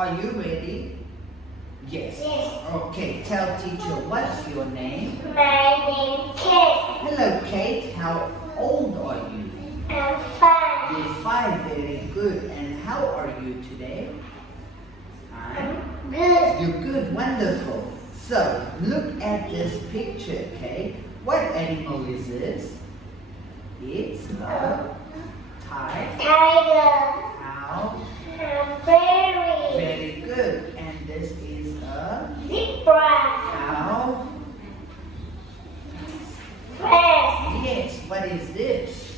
Are you ready? Yes. Yes. Okay, tell teacher what's your name? My name is Kate. Hello Kate, how old are you? I'm 5. You're 5, very good. And how are you today? Good. You're good, wonderful. So, look at this picture, Kate. What animal is this? It's a tiger. How? Berry. Very good. And this is a Zebra. how? Fresh. Yes. What is this?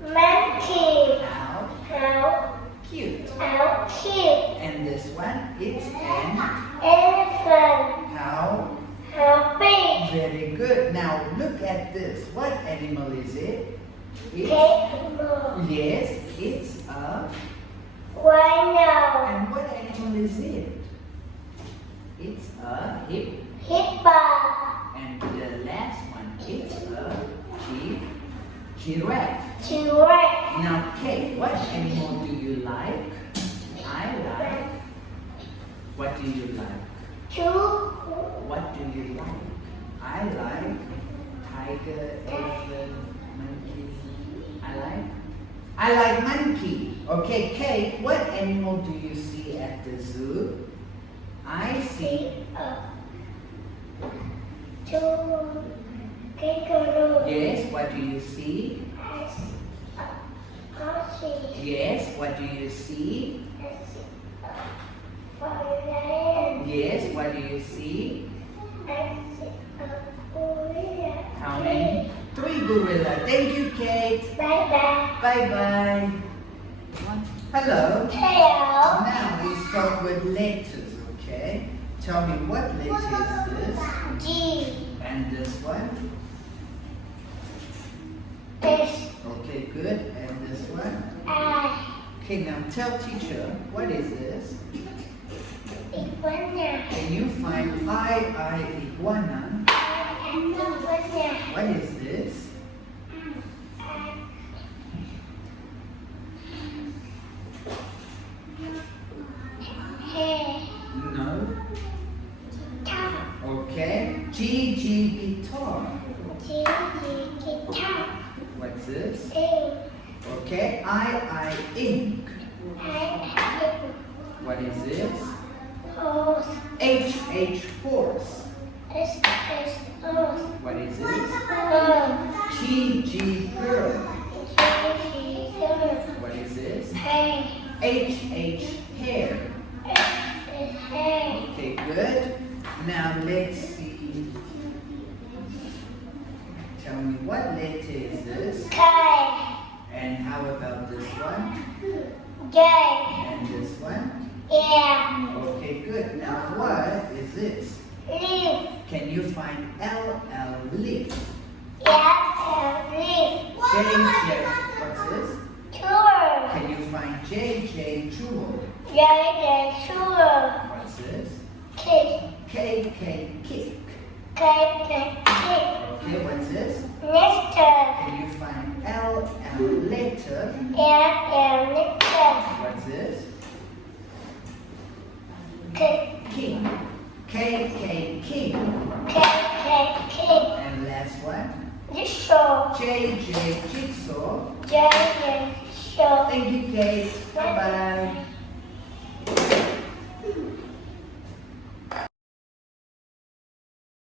Monkey. How How cute. cute. And this one, it's an Elephant. how? How big. Very good. Now look at this. What animal is it? It's, Kangaroo. yes, it's a. Rhino. And what animal is it? It's a Hippo. and the last one, it's a giraffe. Giraffe. Now, Kate, what animal do you like? I like. What do you like? What do you like? I like tiger, elephant, monkey. I like monkey. Okay, Kate, what animal do you see at the zoo? I see. Kangaroo. Yes, what do you see? Horsey. Yes, what do you see? Lion. Yes, what do you see? Gorilla. How many? 3 gorilla. Thank you, Kate. Bye bye. Bye-bye. Hello. Hello. Now we start with letters, okay? Tell me what letter is this? G. And this one? S. Okay, good. And this one? I. Okay, now tell teacher, what is this? Iguana. Can you find iguana? Iguana. What is this? Hair. No. Top. Okay. G, guitar. Guitar. What's this? A. Okay. I, ink. I. What is this? Horse. H, horse. S. Horse. What is this? Girl. G, girl. Girl. What is this? Hair. H, hair. Hair. Okay, good. Now let's see. Tell me what letter is this? K. And how about this one? J. And this one? Yeah. Okay, good. Now what is this? Leaf. Can you find L, leaf? Yeah. Leaf. J, what's this? Tour. Can you find J, jewel? Yeah. Tour. What's this? Kick. K, kick. Kick. Okay, what's this? Nectar. Can you find L, letter? Yeah. Nectar. What's this? Kick. King. K, king. Kick. And last one? Jigsaw. J, jigsaw. Jigsaw. Thank you, Kate. Bye-bye.